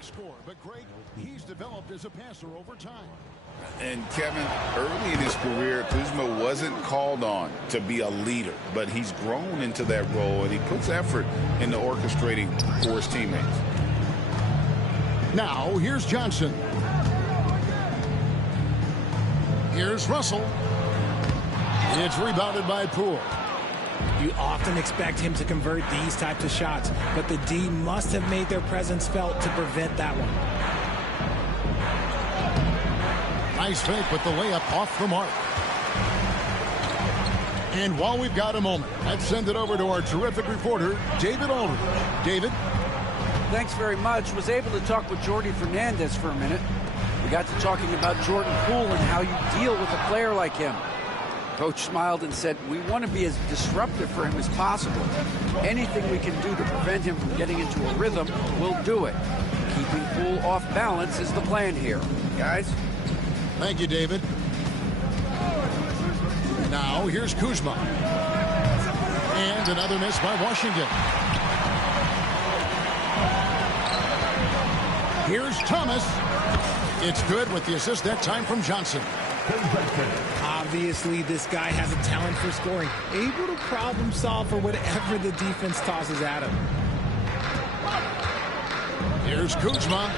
quick score, but Greg, he's developed as a passer over time. And Kevin, early in his career, Kuzma wasn't called on to be a leader, but he's grown into that role, and he puts effort into orchestrating for his teammates. Now, here's Johnson. Here's Russell. It's rebounded by Poole. You often expect him to convert these types of shots, but the D must have made their presence felt to prevent that one. Nice fake with the layup off the mark. And while we've got a moment, let's send it over to our terrific reporter, David Aldridge. David? Thanks very much. Was able to talk with Jordy Fernandez for a minute. We got to talking about Jordan Poole and how you deal with a player like him. Coach smiled and said, we want to be as disruptive for him as possible. Anything we can do to prevent him from getting into a rhythm, we'll do it. Keeping Poole off balance is the plan here. Guys? Thank you, David. Now, here's Kuzma. And another miss by Washington. Here's Thomas. It's good with the assist that time from Johnson. Obviously, this guy has a talent for scoring, able to problem solve for whatever the defense tosses at him. Here's Kuzma.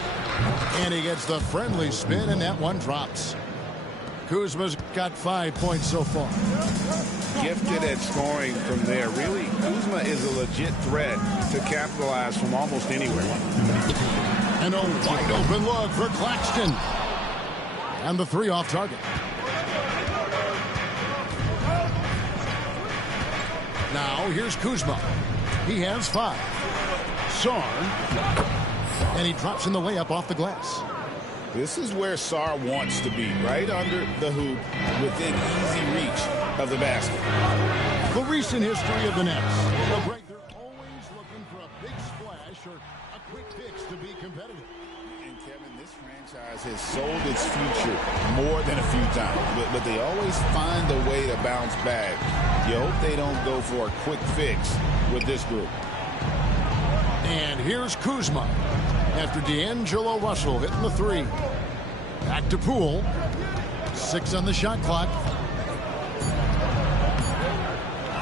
And he gets the friendly spin, and that one drops. Kuzma's got 5 points so far. Gifted at scoring from there. Really, Kuzma is a legit threat to capitalize from almost anywhere. And a wide open look for Claxton. And the three off target. Now here's Kuzma. He has 5. Sarr. And he drops in the layup off the glass. This is where Sarr wants to be, right under the hoop, within easy reach of the basket. The recent history of the Nets. They're always looking for a big splash or a quick fix to be competitive. And Kevin, this franchise has sold its future more than a few times, but they always find a way to bounce back. You hope they don't go for a quick fix with this group. And here's Kuzma after D'Angelo Russell hitting the 3. Back to Poole. 6 on the shot clock.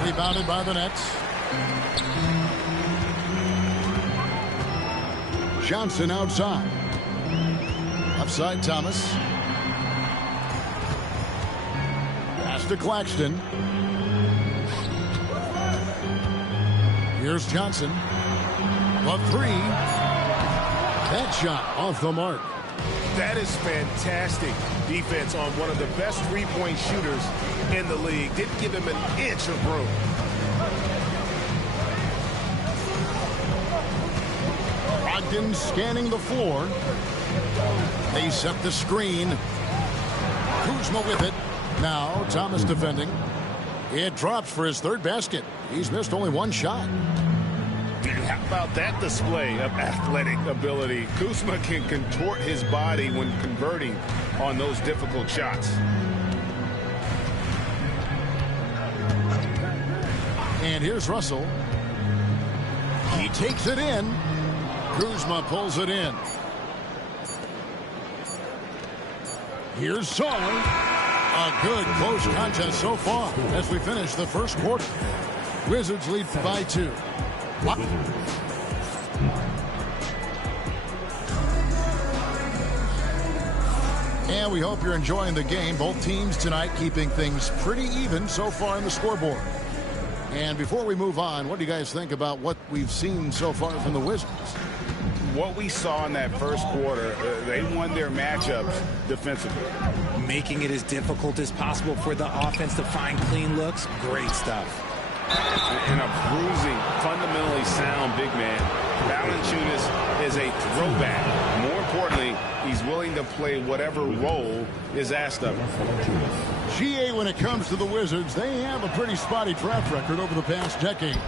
Rebounded by the Nets. Johnson outside. Upside Thomas. Pass to Claxton. Here's Johnson. The 3. That shot off the mark. That is fantastic defense on one of the best three-point shooters in the league. Didn't give him an inch of room. Brogdon scanning the floor. They set the screen. Kuzma with it. Now Thomas defending. It drops for his 3rd basket. He's missed only 1 shot. How about that display of athletic ability? Kuzma can contort his body when converting on those difficult shots. And here's Russell. He takes it in. Kuzma pulls it in. Here's Sarr. A good close contest so far as we finish the first quarter. Wizards lead by 2. And we hope you're enjoying the game. Both teams tonight keeping things pretty even so far in the scoreboard. And before we move on, what do you guys think about what we've seen so far from the Wizards? What we saw in that first quarter, they won their matchups defensively. Making it as difficult as possible for the offense to find clean looks. Great stuff. And a bruising, fundamentally sound big man. Valanciunas is a throwback. More importantly, he's willing to play whatever role is asked of him. GA, when it comes to the Wizards, they have a pretty spotty draft record over the past decade.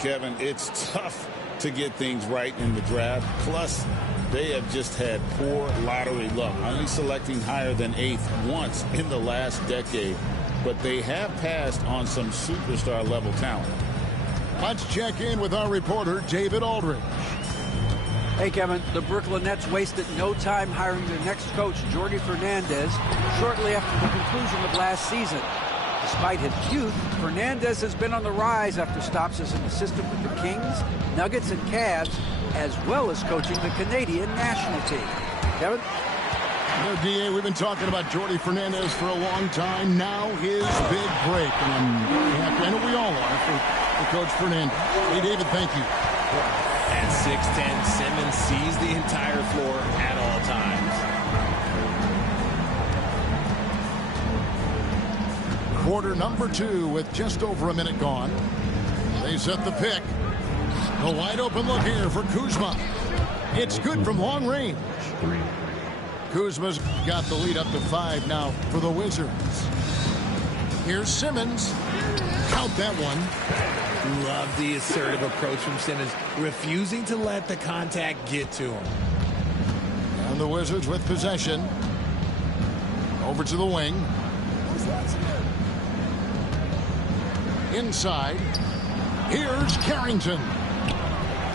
Kevin, it's tough to get things right in the draft. Plus, they have just had poor lottery luck, only selecting higher than 8th once in the last decade. But they have passed on some superstar level talent. Let's check in with our reporter, David Aldridge. Hey, Kevin, the Brooklyn Nets wasted no time hiring their next coach, Jordi Fernandez, shortly after the conclusion of last season. Despite his youth, Fernandez has been on the rise after stops as an assistant with the Kings, Nuggets, and Cavs, as well as coaching the Canadian national team. Kevin? You know, D.A., we've been talking about Jordi Fernandez for a long time. Now his big break. And I'm very happy, I know we all are, for Coach Fernandez. Hey, David, thank you. At 6'10", Simmons sees the entire floor at all times. Quarter number 2 with just over a minute gone. They set the pick. A wide open look here for Kuzma. It's good from long range. Kuzma's got the lead up to 5 now for the Wizards. Here's Simmons. Count that one. Love the assertive approach from Simmons, refusing to let the contact get to him. And the Wizards with possession. Over to the wing. Inside. Here's Carrington.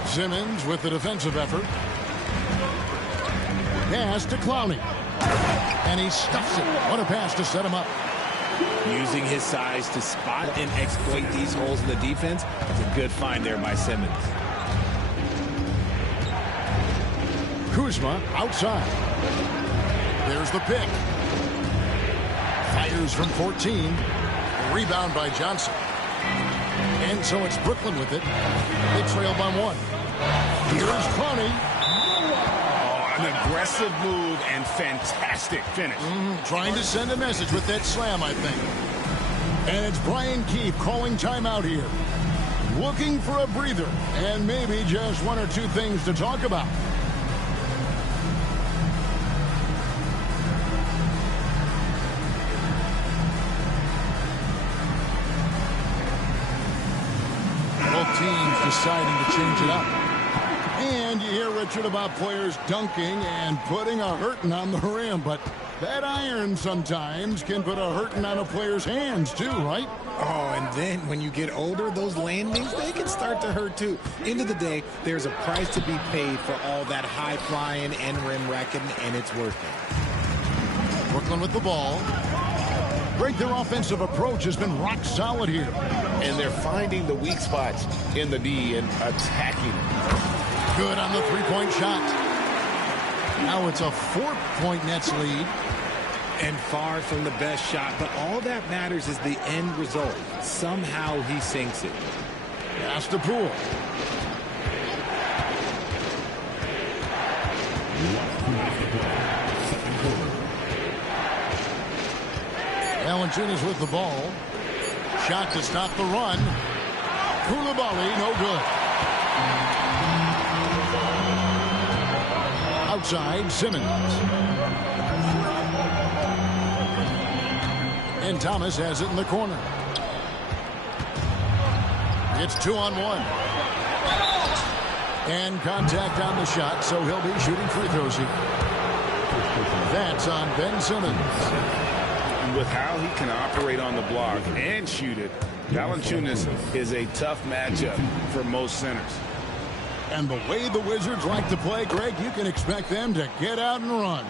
Simmons with the defensive effort. Pass to Clowney. And he stuffs it. What a pass to set him up. Using his size to spot and exploit these holes in the defense. It's a good find there by Simmons. Kuzma outside. There's the pick. Fires from 14. Rebound by Johnson. And so it's Brooklyn with it. They trail by 1. Here's Clowney. An aggressive move and fantastic finish. Trying to send a message with that slam, I think. And it's Brian Keefe calling timeout here. Looking for a breather and maybe just 1 or 2 things to talk about. Both teams deciding to change it up. And you hear, Richard, about players dunking and putting a hurting on the rim, but that iron sometimes can put a hurting on a player's hands too, right? Oh, and then when you get older, those landings, they can start to hurt too. End of the day, there's a price to be paid for all that high-flying and rim racking, and it's worth it. Brooklyn with the ball. Greg, their offensive approach has been rock solid here. And they're finding the weak spots in the D and attacking. Good on the three-point shot. Now it's a 4-point Nets lead. And far from the best shot, but all that matters is the end result. Somehow he sinks it. Pass to Poole. Valanciunas with the ball. Shot to stop the run. Koulibaly, no good. Outside, Simmons. And Thomas has it in the corner. It's 2-on-1. And contact on the shot, so he'll be shooting free throws here. That's on Ben Simmons. With how he can operate on the block and shoot it, Valanciunas is a tough matchup for most centers. And the way the Wizards like to play, Greg, you can expect them to get out and run.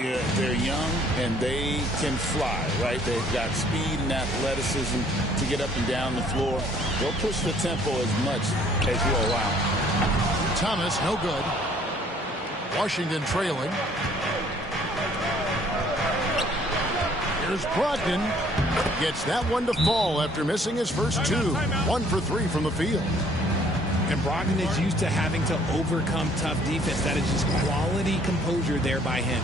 Yeah, they're young and they can fly, right? They've got speed and athleticism to get up and down the floor. They'll push the tempo as much as you allow. Thomas, no good. Washington trailing. Here's Brogdon. Gets that one to fall after missing his first 2. 1 for 3 from the field. And Brogdon is used to having to overcome tough defense. That is just quality composure there by him.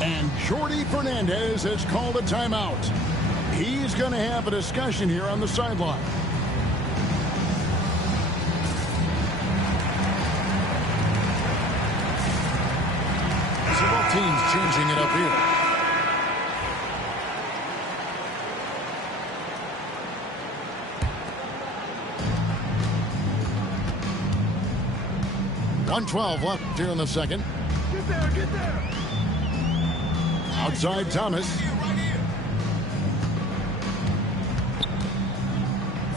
And Jordi Fernandez has called a timeout. He's going to have a discussion here on the sideline. So both teams changing it up here. .112 left here in the second. Get there, get there. Outside Thomas.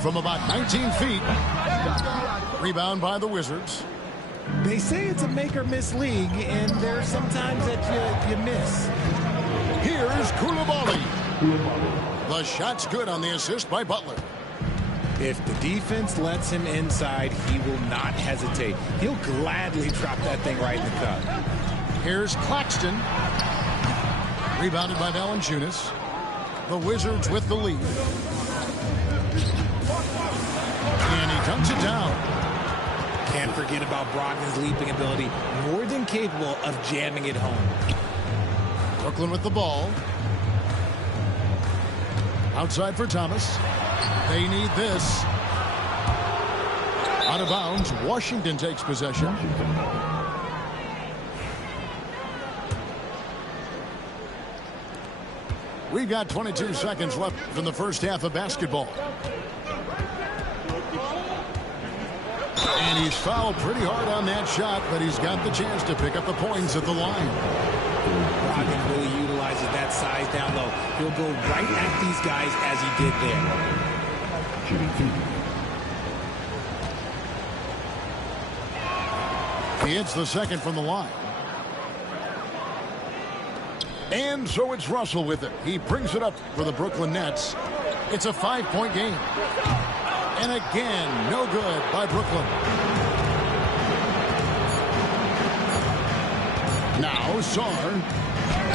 From about 19 feet. Rebound by the Wizards. They say it's a make-or-miss league, and there's sometimes that you miss. Here's Koulibaly. The shot's good on the assist by Butler. If the defense lets him inside, he will not hesitate. He'll gladly drop that thing right in the cup. Here's Claxton. Rebounded by Valanciunas. The Wizards with the lead. And he dunks it down. Can't forget about Brogdon's leaping ability. More than capable of jamming it home. Brooklyn with the ball. Outside for Thomas. They need this. Out of bounds. Washington takes possession. We've got 22 seconds left in the first half of basketball. And he's fouled pretty hard on that shot, but he's got the chance to pick up the points at the line. Brogdon really utilizes that size down low. He'll go right at these guys as he did there. He hits the second from the line. And so it's Russell with it. He brings it up for the Brooklyn Nets. It's a 5-point game. And again, no good by Brooklyn. Now Sarr.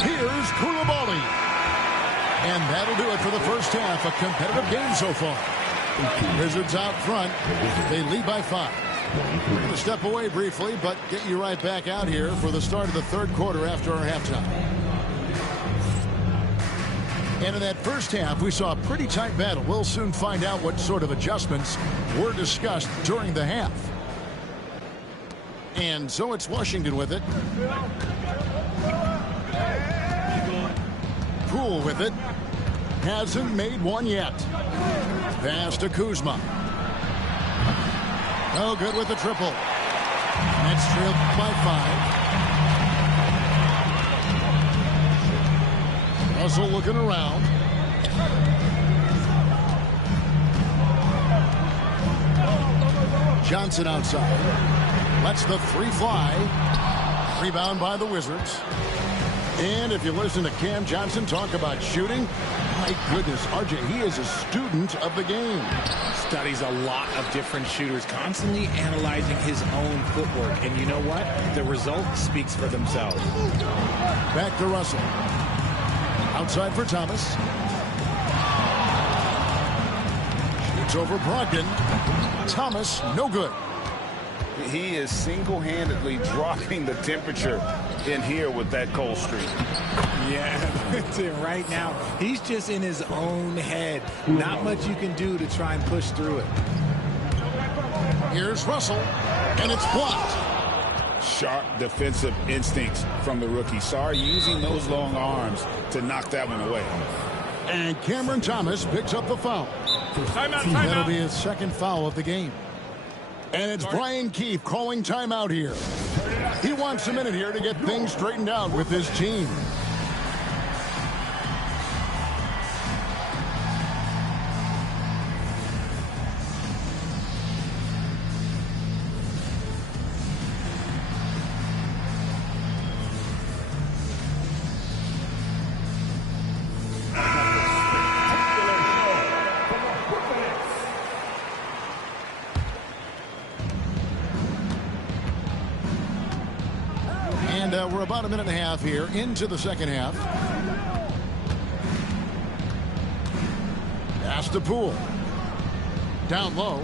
Here's Koulibaly. And that'll do it for the first half. A competitive game so far. Wizards out front. They lead by 5. We're going to step away briefly, but get you right back out here for the start of the third quarter after our halftime. And in that first half, we saw a pretty tight battle. We'll soon find out what sort of adjustments were discussed during the half. And so it's Washington with it. Poole with it. Hasn't made one yet. Pass to Kuzma. No good with the triple. Nets trailed by 5. Russell looking around. Johnson outside. Lets the three fly. Rebound by the Wizards. And if you listen to Cam Johnson talk about shooting, my goodness, RJ, he is a student of the game. Studies a lot of different shooters, constantly analyzing his own footwork. And you know what? The result speaks for themselves. Back to Russell. Outside for Thomas. Shoots over Brogdon. Thomas, no good. He is single-handedly dropping the temperature in here with that cold streak. Yeah, that's it. Right now, he's just in his own head. Not much you can do to try and push through it. Here's Russell, and it's blocked. Sharp defensive instincts from the rookie. Sarr using those long arms to knock that one away. And Cameron Thomas picks up the foul. That'll be his second foul of the game. And it's Brian Keefe calling timeout here. He wants a minute here to get things straightened out with his team. We're about a minute and a half here into the second half. Pass to Poole. Down low.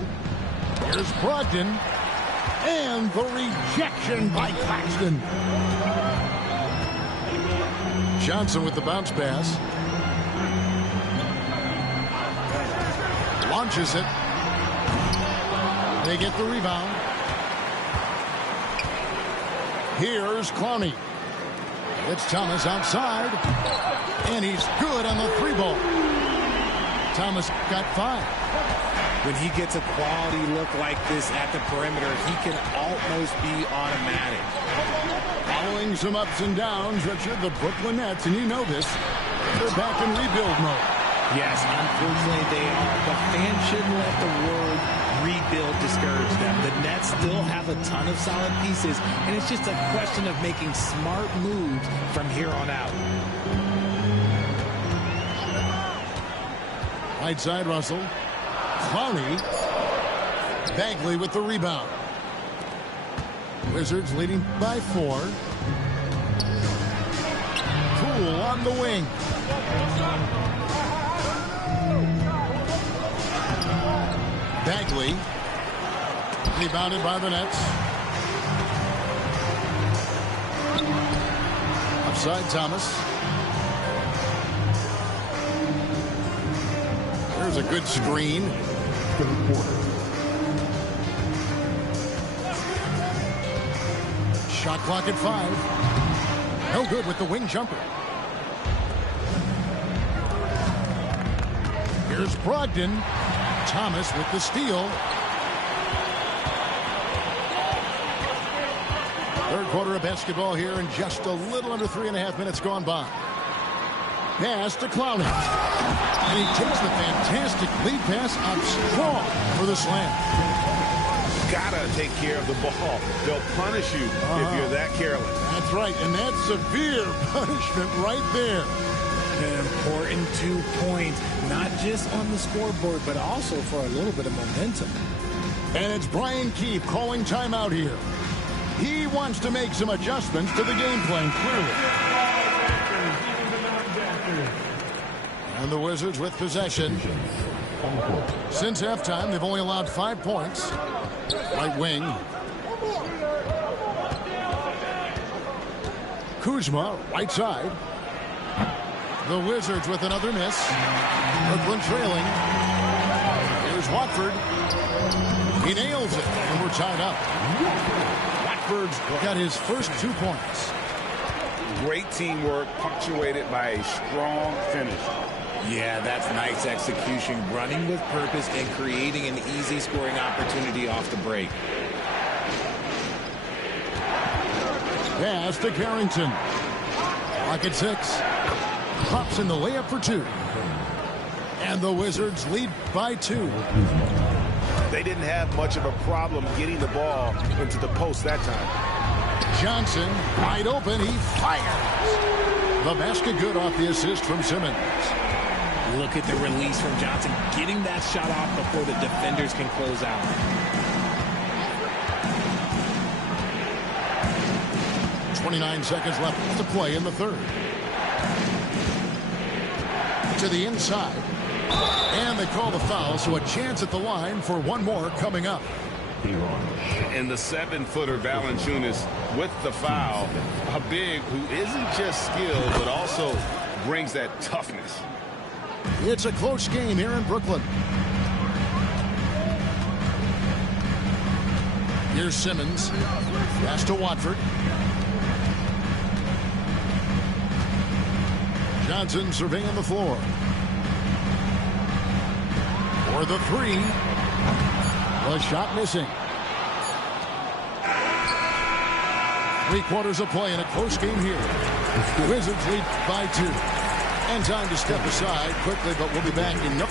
Here's Brogdon. And the rejection by Claxton. Johnson with the bounce pass. Launches it. They get the rebound. Here's Clowney. It's Thomas outside. And he's good on the three ball. Thomas got 5. When he gets a quality look like this at the perimeter, he can almost be automatic. Following some ups and downs, Richard, the Brooklyn Nets, and you know this, they're back in rebuild mode. Yes, unfortunately they are. The fans shouldn't let the word rebuild discourage them. The Nets still have a ton of solid pieces, and it's just a question of making smart moves from here on out. Right side, Russell. Clowney. Bagley with the rebound. Wizards leading by 4. Poole on the wing. Bagley. Rebounded by the Nets. Upside Thomas. There's a good screen. Shot clock at 5. No good with the wing jumper. Here's Brogdon. Thomas with the steal. Third quarter of basketball here, and just a little under 3.5 minutes gone by. Pass to Clowney. And he takes the fantastic lead pass up strong for the slam. Gotta take care of the ball. They'll punish you if you're that careless. That's right, and that's severe punishment right there. An important 2 points, not just on the scoreboard, but also for a little bit of momentum. And it's Brian Keefe calling timeout here. He wants to make some adjustments to the game plan, clearly. And the Wizards with possession. Since halftime, they've only allowed 5 points. Right wing. Kuzma, right side. The Wizards with another miss. Brooklyn trailing. Here's Watford. He nails it, and we're tied up. Watford's got his first 2 points. Great teamwork punctuated by a strong finish. Yeah, that's nice execution, running with purpose and creating an easy scoring opportunity off the break. Pass to Carrington. Clock at 6. Pops in the layup for 2. And the Wizards lead by 2. They didn't have much of a problem getting the ball into the post that time. Johnson, wide open, he fires. The basket good off the assist from Simmons. Look at the release from Johnson, getting that shot off before the defenders can close out. .29 seconds left to play in the third. To the inside. And they call the foul, so a chance at the line for one more coming up. And the 7-footer Valanciunas with the foul. A big who isn't just skilled, but also brings that toughness. It's a close game here in Brooklyn. Here's Simmons. Pass to Watford. Johnson surveying the floor. For the 3. The shot missing. 3 quarters of play in a close game here. The Wizards lead by 2. And time to step aside quickly, but we'll be back in no.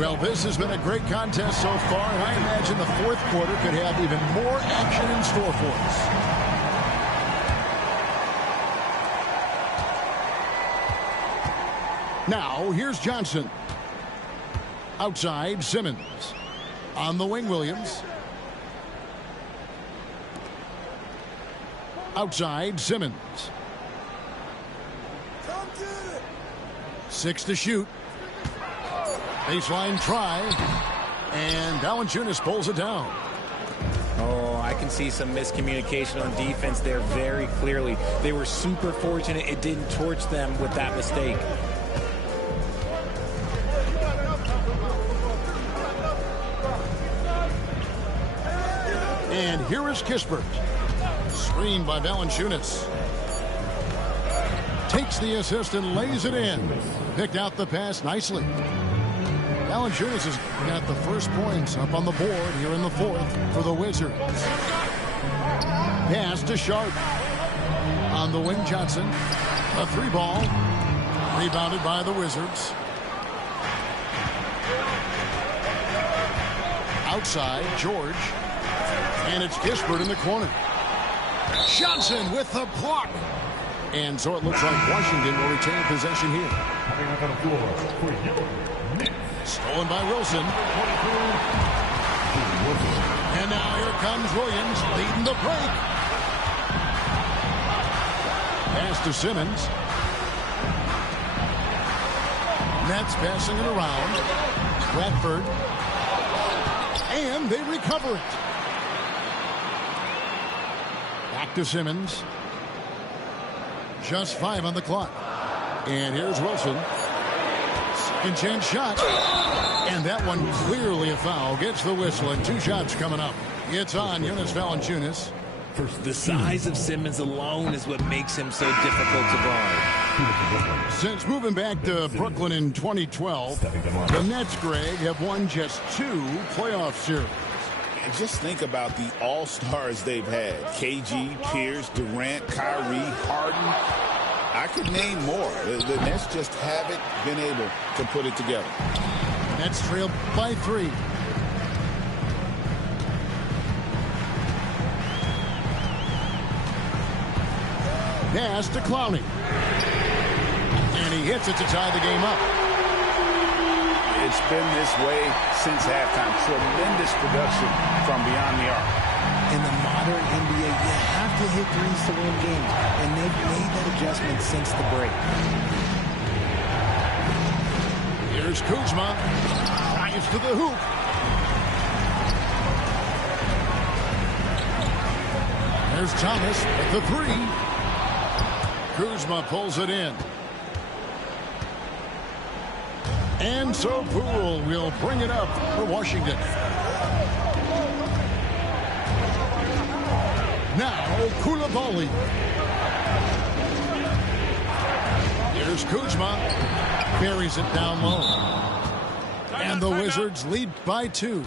Well, this has been a great contest so far, and I imagine the fourth quarter could have even more action in store for us. Now, here's Johnson. Outside, Simmons. On the wing, Williams. Outside, Simmons. 6 to shoot. Baseline try. And Valanciunas pulls it down. Oh, I can see some miscommunication on defense there very clearly. They were super fortunate it didn't torch them with that mistake. And here is Kispert. Screened by Valanciunas. Takes the assist and lays it in. Picked out the pass nicely. Valanciunas has got the first points up on the board here in the fourth for the Wizards. Pass to Sharp. On the wing, Johnson. A 3 ball. Rebounded by the Wizards. Outside, George. And it's Kispert in the corner. Johnson with the block. And so it looks like Washington will retain possession here. Stolen by Wilson. And now here comes Williams leading the break. Pass to Simmons. Nets passing it around. Bradford. And they recover it. Back to Simmons. Just 5 on the clock. And here's Wilson. Second chance shot. And that one clearly a foul. Gets the whistle and 2 shots coming up. It's on Jonas Valanciunas. The size of Simmons alone is what makes him so difficult to guard. Since moving back to Brooklyn in 2012, the Nets, Greg, have won just 2 playoff series. And just think about the all-stars they've had. KG, Pierce, Durant, Kyrie, Harden. I could name more. The Nets just haven't been able to put it together. Nets trail by 3. Pass to Clowney. And he hits it to tie the game up. It's been this way since halftime. Tremendous production from beyond the arc. In the modern NBA, you have to hit threes to win games, and they've made that adjustment since the break. Here's Kuzma. Drives to the hoop. There's Thomas at the 3. Kuzma pulls it in. And so Poole will bring it up for Washington. Now Koulibaly. Here's Kuzma. Buries it down low. And the Wizards lead by 2.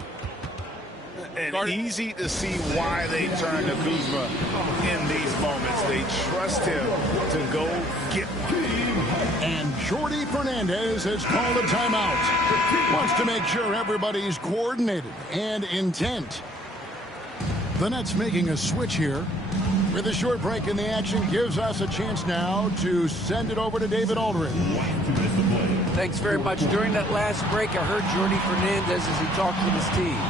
And easy to see why they turn to Kuzma in these moments. They trust him to go get. And Jordi Fernandez has called a timeout. Wants to make sure everybody's coordinated and intent. The Nets making a switch here. With a short break in the action, gives us a chance now to send it over to David Aldridge. Thanks very much. During that last break, I heard Jordi Fernandez as he talked with his team.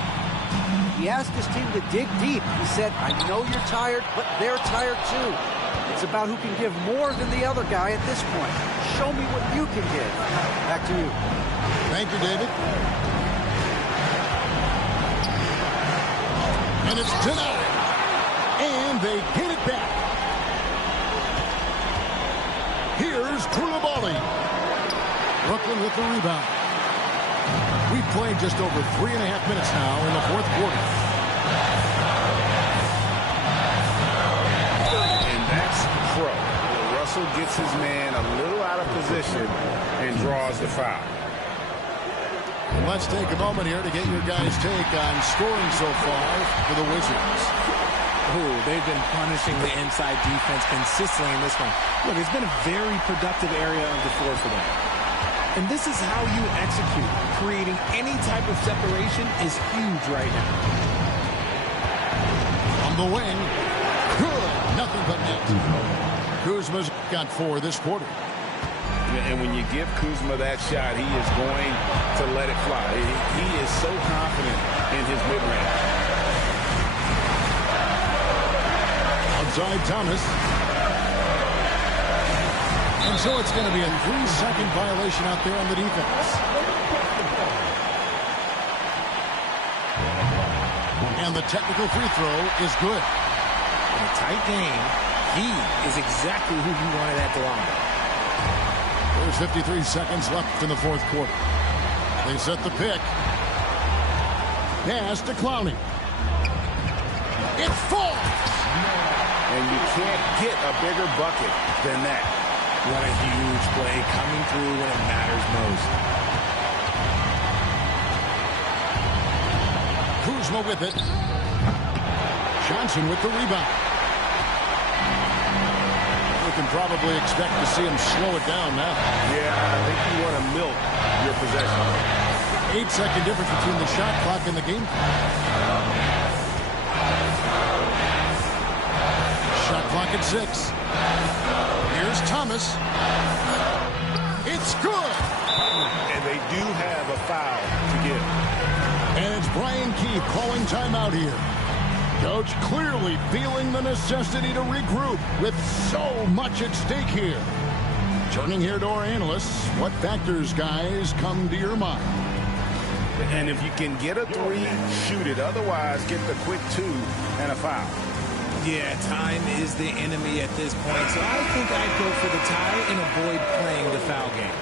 He asked his team to dig deep. He said, I know you're tired, but they're tired too. It's about who can give more than the other guy at this point. Show me what you can give. Back to you. Thank you, David. And it's denied. And they get it back. Here's Koulibaly. Brooklyn with the rebound. We've played just over 3.5 minutes now in the 4th quarter. And that's pro. Russell gets his man a little out of position and draws the foul. Let's take a moment here to get your guys' take on scoring so far for the Wizards. Oh, they've been punishing the inside defense consistently in this one. Look, it's been a very productive area of the floor for them. And this is how you execute. Creating any type of separation is huge right now. On the wing. Good. Nothing but net. Kuzma's got 4 this quarter. And when you give Kuzma that shot, he is going to let it fly. He is so confident in his mid-range. Outside Thomas. And so it's going to be a 3-second violation out there on the defense. And the technical free throw is good. In a tight game, he is exactly who you wanted at the line. There's 53 seconds left in the 4th quarter. They set the pick. Pass to Clowney. It falls! And you can't get a bigger bucket than that. What a huge play coming through when it matters most. Kuzma with it. Johnson with the rebound. With can probably expect to see him slow it down now. Yeah, I think you want to milk your possession. 8-second difference between the shot clock and the game. Shot clock at 6. Here's Thomas. It's good. And they do have a foul to give. And it's Brian Keefe calling timeout here. Coach clearly feeling the necessity to regroup with so much at stake here. Turning here to our analysts, what factors, guys, come to your mind? And if you can get a 3, shoot it. Otherwise, get the quick 2 and a foul. Yeah, time is the enemy at this point, so I think I'd go for the tie and avoid playing the foul game.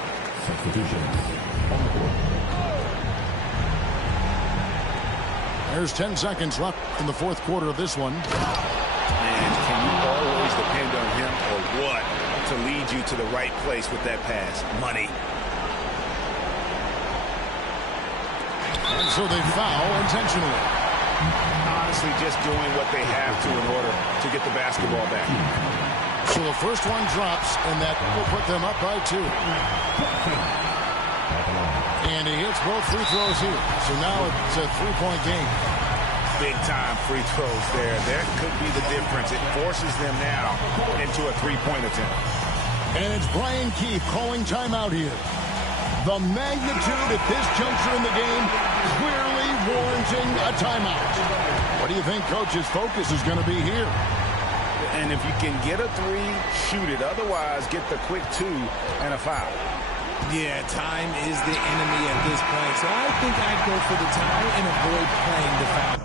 There's 10 seconds left in the fourth quarter of this one. And can you always depend on him or what to lead you to the right place with that pass? Money. And so they foul intentionally. Honestly, just doing what they have to in order to get the basketball back. So the first one drops, and that will put them up by 2. And he hits both free throws here. So now it's a 3-point game. Big-time free throws there. That could be the difference. It forces them now into a 3-point attempt. And it's Brian Keefe calling timeout here. The magnitude at this juncture in the game clearly warranting a timeout. What do you think Coach's focus is going to be here? And if you can get a 3, shoot it. Otherwise, get the quick 2 and a foul. Yeah, time is the enemy at this point, so I think I'd go for the tie and avoid playing the foul.